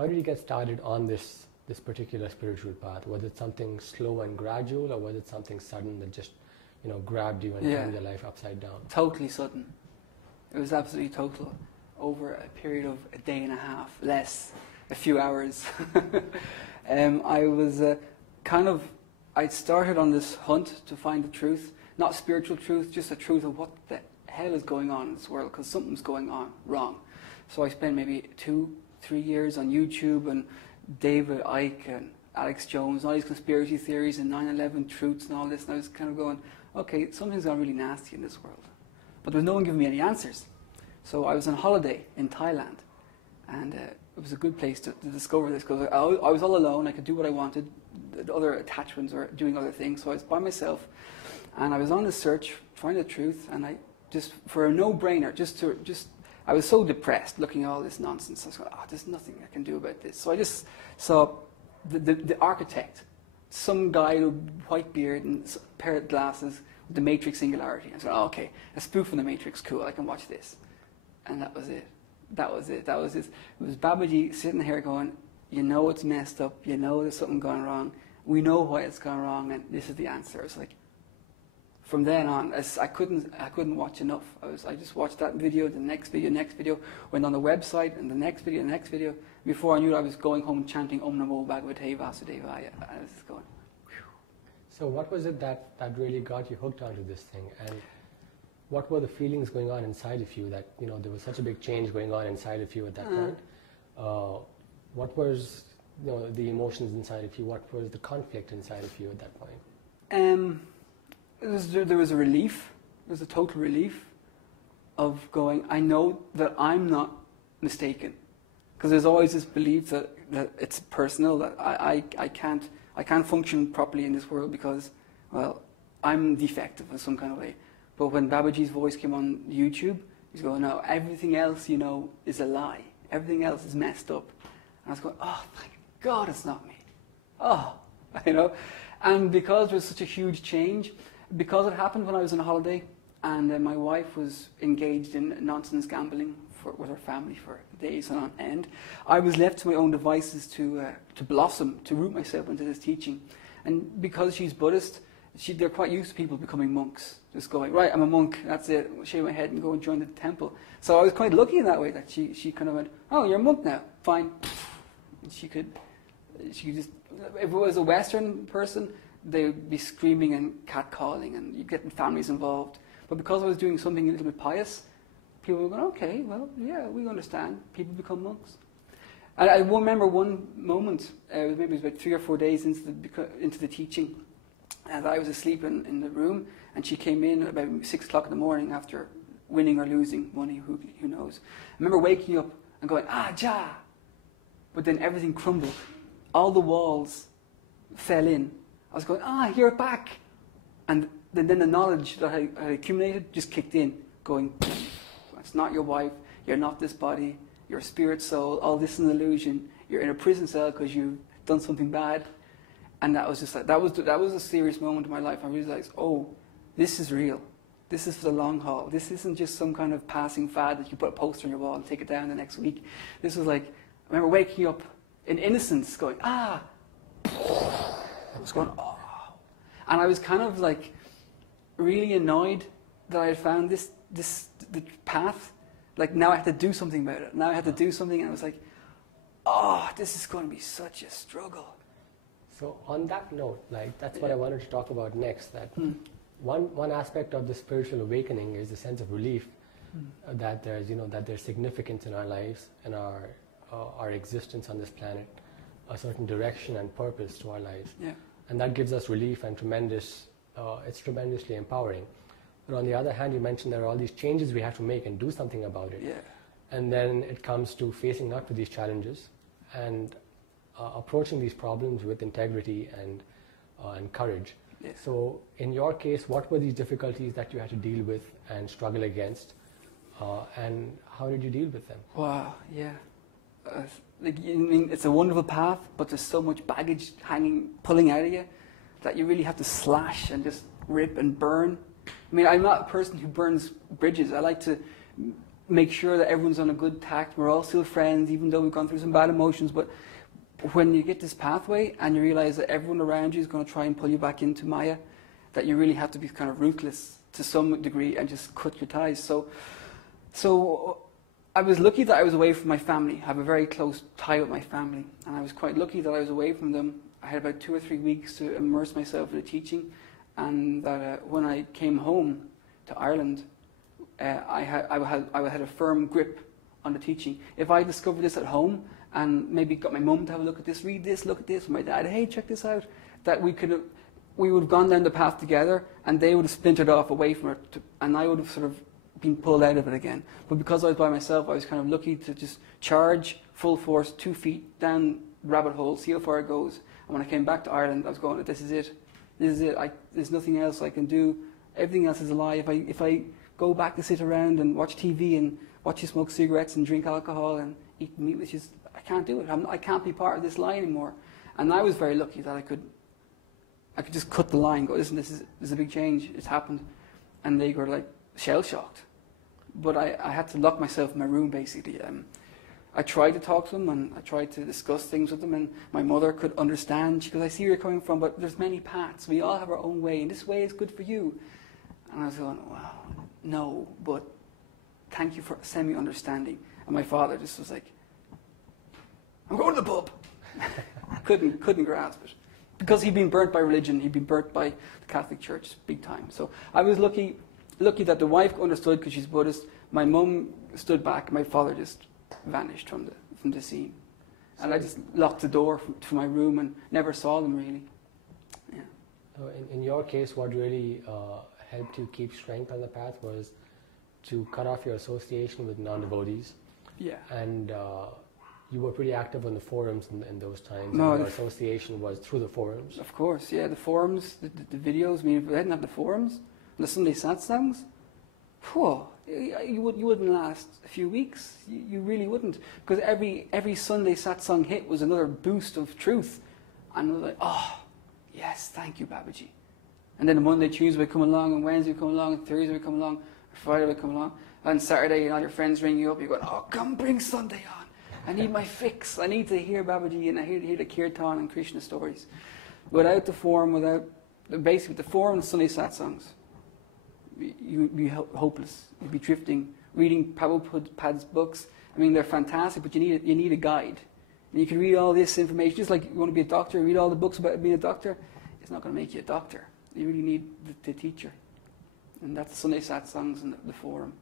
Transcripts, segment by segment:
how did you get started on this particular spiritual path? Was it something slow and gradual, or was it something sudden that just, grabbed you and turned your life upside down? Totally sudden. It was absolutely total. Over a period of a day and a half, less, a few hours. I was I'd started on this hunt to find the truth, not spiritual truth, just the truth of what the hell is going on in this world, because something's going on wrong. So I spent maybe 2-3 years on YouTube and David Icke and Alex Jones, all these conspiracy theories and 9/11 truths and all this, and I was kind of going, okay, something's gone really nasty in this world. But there was no one giving me any answers. So I was on holiday in Thailand, and it was a good place to discover this, because I was all alone, I could do what I wanted, the other attachments were doing other things, so I was by myself, and I was on the search, finding the truth, and I just, for a no-brainer, I was so depressed looking at all this nonsense. I was going, there's nothing I can do about this. So I just saw the architect, some guy with a white beard and a pair of glasses with the Matrix Singularity. I said, okay, a spoof from the Matrix, cool, I can watch this. And that was it. That was it. It was Babaji sitting here going, it's messed up, there's something gone wrong, we know why it's gone wrong, and this is the answer. It's like, from then on, I couldn't watch enough. I just watched that video, the next video, went on the website, and the next video. Before I knew it, I was going home chanting Om Namo Bhagavate Vasudevaya. I was going, whew. So what was it that really got you hooked onto this thing? And what were the feelings going on inside of you that, there was such a big change going on inside of you at that point? What was, the emotions inside of you? What was the conflict inside of you at that point? There was a relief. There was a total relief of going, I know that I'm not mistaken. Because there's always this belief that it's personal, that I can't function properly in this world because, well, I'm defective in some kind of way. But when Babaji's voice came on YouTube, he's going, no, everything else, is a lie. Everything else is messed up. And I was going, oh, thank God it's not me. Oh, And because there was such a huge change, because it happened when I was on holiday, and my wife was engaged in nonsense gambling with her family for days on end, I was left to my own devices to blossom, to root myself into this teaching. And because she's Buddhist, they're quite used to people becoming monks. Just going, right, I'm a monk, that's it, shave my head and go and join the temple. So I was quite lucky in that way, that she kind of went, oh, you're a monk now, fine. And she could just, if it was a Western person, they would be screaming and catcalling, and you'd get families involved. But because I was doing something a little bit pious, people were going, okay, well, yeah, we understand. People become monks. And I remember one moment, maybe it was about 3 or 4 days into the teaching, and I was asleep in the room, and she came in about 6 o'clock in the morning after winning or losing money, who knows. I remember waking up and going, ja! But then everything crumbled. All the walls fell in. I was going, you're back. And then the knowledge that I accumulated just kicked in, going, it's not your wife, you're not this body, you're a spirit soul, all this is an illusion, you're in a prison cell because you've done something bad. And that was just like, that was a serious moment in my life. I realized, this is real. This is for the long haul. This isn't just some kind of passing fad that you put a poster on your wall and take it down the next week. This was like, I remember waking up in innocence going, I was going, And I was kind of like really annoyed that I had found the path. Like now I had to do something about it. Now I had to do something, and I was like, this is going to be such a struggle. So on that note, that's what I wanted to talk about next, that one aspect of the spiritual awakening is the sense of relief that there's significance in our lives and our existence on this planet, a certain direction and purpose to our lives. Yeah. And that gives us relief and it's tremendously empowering. But on the other hand, you mentioned there are all these changes we have to make and do something about it. Yeah. And then it comes to facing up to these challenges and approaching these problems with integrity and courage. Yeah. So in your case, what were these difficulties that you had to deal with and struggle against? And how did you deal with them? Wow, yeah. It's a wonderful path, but there's so much baggage pulling out of you that you really have to slash and just rip and burn. I'm not a person who burns bridges. I like to make sure that everyone's on a good tact. We're all still friends, even though we've gone through some bad emotions. But when you get this pathway and you realize that everyone around you is going to try and pull you back into Maya, that you really have to be kind of ruthless to some degree and just cut your ties. So I was lucky that I was away from my family. I have a very close tie with my family, and I was quite lucky that I was away from them. I had about 2 or 3 weeks to immerse myself in the teaching, and that when I came home to Ireland, I had a firm grip on the teaching. If I discovered this at home and maybe got my mum to have a look at this, read this, look at this, or my dad, hey, check this out, that we would have gone down the path together, and they would have splintered off away from it, and I would have sort of been pulled out of it again. But because I was by myself, I was kind of lucky to just charge full force, 2 feet down rabbit hole, see how far it goes. And when I came back to Ireland, I was going, this is it. This is it. There's nothing else I can do. Everything else is a lie. If I go back to sit around and watch TV and watch you smoke cigarettes and drink alcohol and eat meat, which is, I can't do it. I can't be part of this lie anymore. And I was very lucky that I could just cut the line, go, listen, this is a big change. It's happened. And they were like shell-shocked. But I had to lock myself in my room, basically. I tried to talk to them, and I tried to discuss things with them, and my mother could understand. She goes, I see where you're coming from, but there's many paths. We all have our own way, and this way is good for you. And I was going, well, no, but thank you for semi-understanding. And my father just was like, I'm going to the pub. couldn't grasp it. Because he'd been burnt by religion, he'd been burnt by the Catholic Church big time. So I was lucky that the wife understood because she's Buddhist. My mum stood back, and my father just vanished from the scene. And I just locked the door to my room and never saw them really. Yeah. So in your case, what really helped you keep strength on the path was to cut off your association with non-devotees. Yeah. And you were pretty active on the forums in those times. No, and your association was through the forums. Of course, yeah. The forums, the videos. I mean, if we hadn't had the forums and the Sunday satsangs, whew, you wouldn't last a few weeks. You really wouldn't, because every Sunday satsang hit was another boost of truth, and I was like, oh, yes, thank you, Babaji. And then Monday, Tuesday would come along, and Wednesday would come along, and Thursday would come along, and Friday would come along, and Saturday, and all your friends ring you up. You're going, oh, come bring Sunday on. I need my fix. I need to hear Babaji, and I need to hear the Kirtan and Krishna stories. Without the forum, basically the forum and Sunday satsangs, you'd be hopeless. You'd be drifting, reading Prabhupada's books. I mean, they're fantastic, but you need a guide. And you can read all this information, just like you want to be a doctor, read all the books about being a doctor. It's not going to make you a doctor. You really need the teacher. And that's Sunday satsangs and the forum.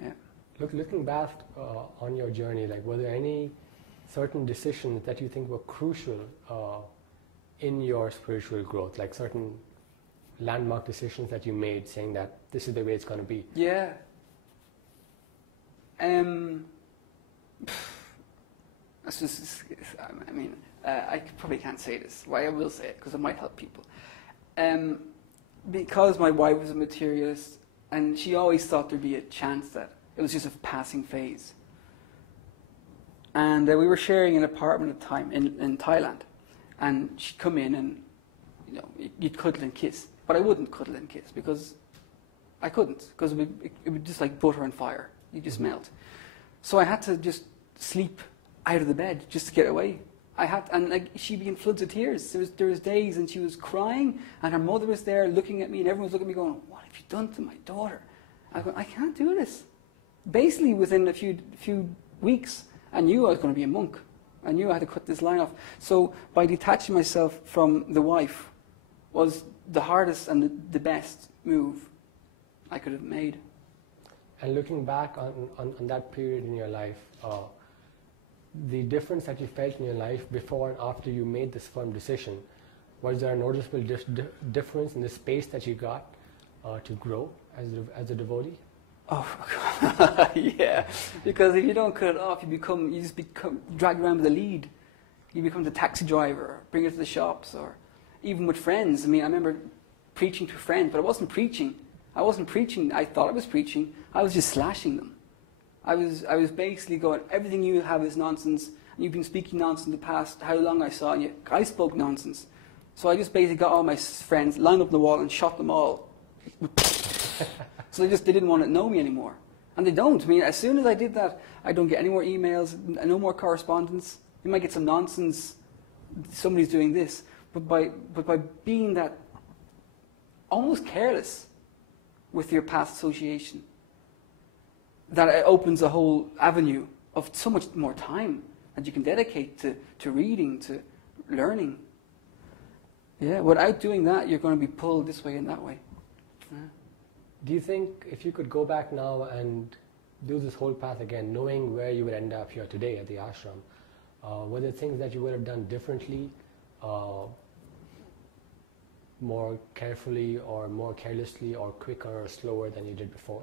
Yeah. Looking back on your journey, were there any certain decisions that you think were crucial in your spiritual growth, like certain landmark decisions that you made saying that this is the way it's going to be? Yeah. I probably can't say this. Why I will say it, because it might help people. Because my wife was a materialist, and she always thought there'd be a chance that it was just a passing phase. And we were sharing an apartment at the time in Thailand, and she'd come in and, you'd cuddle and kiss. But I wouldn't cuddle and kiss because I couldn't, because it would just like butter and fire. You just melt. So I had to just sleep out of the bed just to get away. She'd be in floods of tears. There was days, and she was crying, and her mother was there looking at me, and everyone was looking at me going, what have you done to my daughter? I go, I can't do this. Basically, within a few weeks, I knew I was going to be a monk. I knew I had to cut this line off. So by detaching myself from the wife was the hardest and the best move I could have made. And looking back on that period in your life, the difference that you felt in your life before and after you made this firm decision, was there a noticeable difference in the space that you got to grow as a devotee? Oh, yeah. Because if you don't cut it off, you just become dragged around with the lead. You become the taxi driver, bring it to the shops, or even with friends. I mean, I remember preaching to friends, but I wasn't preaching. I thought I was preaching. I was just slashing them. I was basically going, everything you have is nonsense, and you've been speaking nonsense in the past, how long I saw you. I spoke nonsense. So I just basically got all my friends, lined up on the wall, and shot them all. So they didn't want to know me anymore. And they don't. I mean, as soon as I did that, I don't get any more emails, no more correspondence. You might get some nonsense, somebody's doing this. But by being that almost careless with your past association, that it opens a whole avenue of so much more time that you can dedicate to reading, to learning. Yeah, without doing that, you're going to be pulled this way and that way. Yeah. Do you think if you could go back now and do this whole path again, knowing where you would end up here today at the ashram, were there things that you would have done differently, more carefully or more carelessly or quicker or slower than you did before?